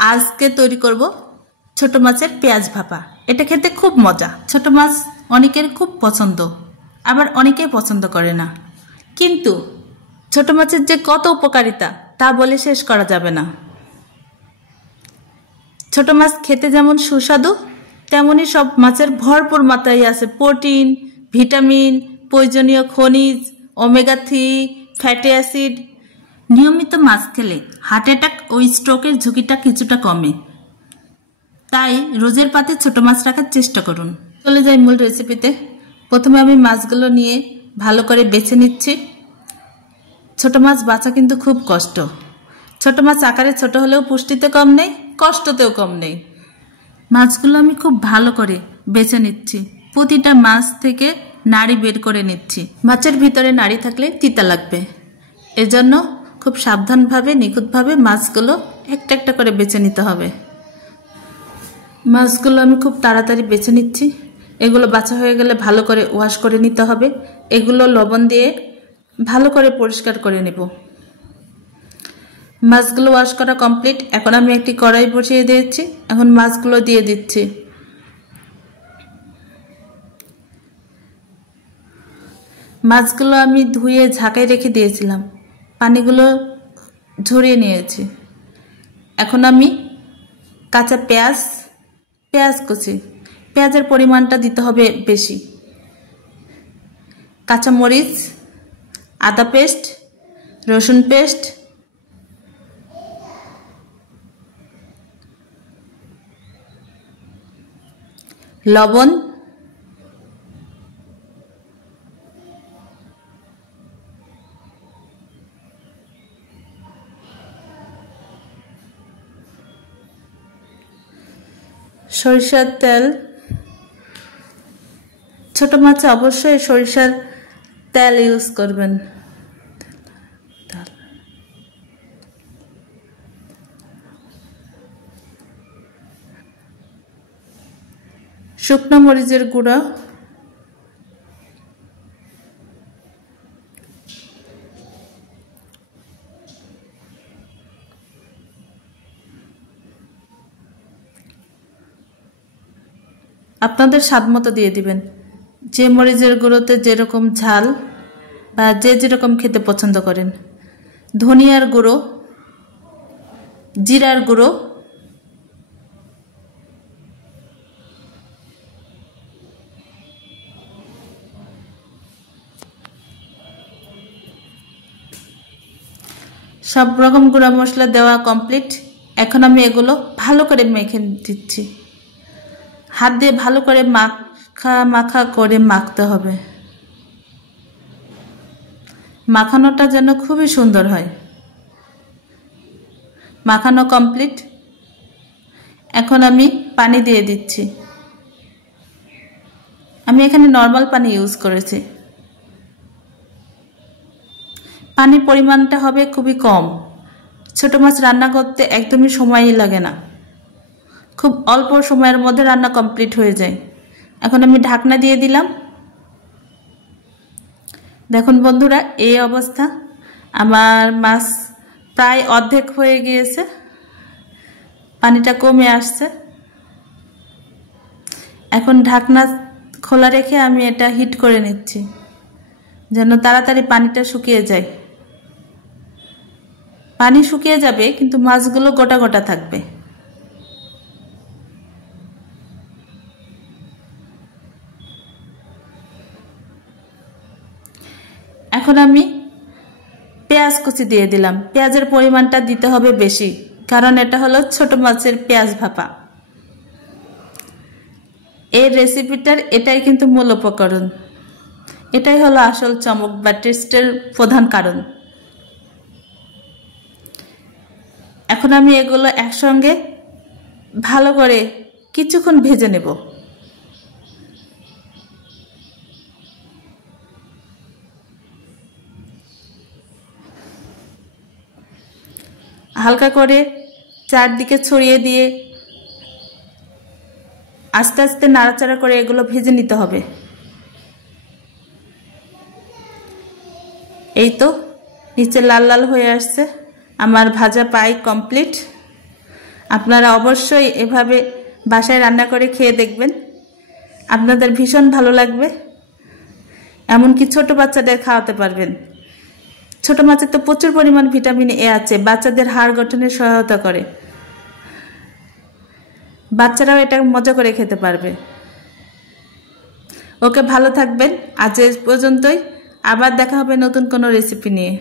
আজকে তৈরি করব ছোট মাছের পেঁয়াজ ভাপা। এটা খেতে খুব মজা। ছোট মাছ অনেকের খুব পছন্দ, আবার অনেকেই পছন্দ করে না। কিন্তু ছোট মাছের যে কত উপকারিতা তা বলে শেষ করা যাবে না। ছোট মাছ খেতে যেমন সুস্বাদু, তেমনি সব মাছের ভরপুর মাত্রায় আছে প্রোটিন, ভিটামিন, প্রয়োজনীয় খনিজ, ওমেগা 3, ফ্যাটি অ্যাসিড। নিয়মিত মাছ খেলে হার্ট অ্যাটাক ও স্ট্রোকের ঝুঁকিটা কিছুটা কমে। তাই রোজের পাতে ছোট মাছ রাখার চেষ্টা করুন। চলে যাই মূল রেসিপিতে। প্রথমে আমি মাছগুলো নিয়ে ভালো করে বেছে নিচ্ছি। ছোট মাছ বাছা কিন্তু খুব কষ্ট। ছোট মাছ আকারে ছোট হলেও পুষ্টিতে কম নেই, কষ্টতেও কম নেই। মাছগুলো আমি খুব ভালো করে বেছে নিচ্ছি। প্রতিটা মাছ থেকে নাড়ি বের করে নিচ্ছি। মাছের ভিতরে নাড়ি থাকলে তিতা লাগবে, এজন্য খুব সাবধানভাবে নিখুঁতভাবে মাছগুলো একটা একটা করে বেছে নিতে হবে। মাছগুলো আমি খুব তাড়াতাড়ি বেছে নিচ্ছি। এগুলো বাছা হয়ে গেলে ভালো করে ওয়াশ করে নিতে হবে। এগুলো লবণ দিয়ে ভালো করে পরিষ্কার করে নেব। মাছগুলো ওয়াশ করা কমপ্লিট। এখন আমি একটি কড়াই বসিয়ে দিয়েছি। এখন মাছগুলো দিয়ে দিচ্ছি। মাছগুলো আমি ধুয়ে ঝাঁকায় রেখে দিয়েছিলাম, পানিগুলো ঝরিয়ে নিয়েছি। এখন আমি কাঁচা পেঁয়াজ কুচি, পেঁয়াজের পরিমাণটা দিতে হবে বেশি, কাঁচা মরিচ, আদা পেস্ট, রসুন পেস্ট, লবণ, সরিষার তেল। ছোট মাছে অবশ্যই সরিষার তেল ইউজ করবেন। শুকনো মরিচের গুঁড়া, আপনাদের স্বাদ মতো দিয়ে দিবেন। যে মরিচের গুঁড়োতে যেরকম ঝাল বা যে যেরকম খেতে পছন্দ করেন। ধনিয়ার গুঁড়ো, জিরার গুঁড়ো, সব রকম গুঁড়া মশলা দেওয়া কমপ্লিট। এখন আমি এগুলো ভালো করে মেখে দিচ্ছি। হাত দিয়ে ভালো করে মাখা করে মাখতে হবে। মাখানোটা যেন খুবই সুন্দর হয়। মাখানো কমপ্লিট। এখন আমি পানি দিয়ে দিচ্ছি। আমি এখানে নর্মাল পানি ইউজ করেছি। পানির পরিমাণটা হবে খুবই কম। ছোট মাছ রান্না করতে একদমই সময়ই লাগে না, খুব অল্প সময়ের মধ্যে রান্না কমপ্লিট হয়ে যায়। এখন আমি ঢাকনা দিয়ে দিলাম। দেখুন বন্ধুরা, এই অবস্থা। আমার মাছ প্রায় অর্ধেক হয়ে গিয়েছে, পানিটা কমে আসছে। এখন ঢাকনা খোলা রেখে আমি এটা হিট করে নিচ্ছি, যেন তাড়াতাড়ি পানিটা শুকিয়ে যায়। পানি শুকিয়ে যাবে কিন্তু মাছগুলো গোটা গোটা থাকবে। এখন আমি পেঁয়াজ কুচি দিয়ে দিলাম। পেঁয়াজের পরিমাণটা দিতে হবে বেশি, কারণ এটা হলো ছোট মাছের পেঁয়াজ ভাপা। এই রেসিপিটার এটাই কিন্তু মূল উপকরণ। এটাই হলো আসল চমক বা টেস্টের প্রধান কারণ। এখন আমি এগুলো একসঙ্গে ভালো করে কিছুক্ষণ ভেজে নেব। হালকা করে চারদিকে ছড়িয়ে দিয়ে আস্তে আস্তে নাড়াচাড়া করে এগুলো ভেজে নিতে হবে। এই তো নিচে লাল লাল হয়ে আসছে। আমার ভাজা প্রায় কমপ্লিট। আপনারা অবশ্যই এভাবে বাসায় রান্না করে খেয়ে দেখবেন, আপনাদের ভীষণ ভালো লাগবে। এমনকি ছোট বাচ্চাদের খাওয়াতে পারবেন। ছোট মাছে তো প্রচুর পরিমাণ ভিটামিন এ আছে, বাচ্চাদের হাড় গঠনে সহায়তা করে। বাচ্চারাও এটা মজা করে খেতে পারবে। ওকে, ভালো থাকবেন। আজ এ পর্যন্তই, আবার দেখা হবে নতুন কোনো রেসিপি নিয়ে।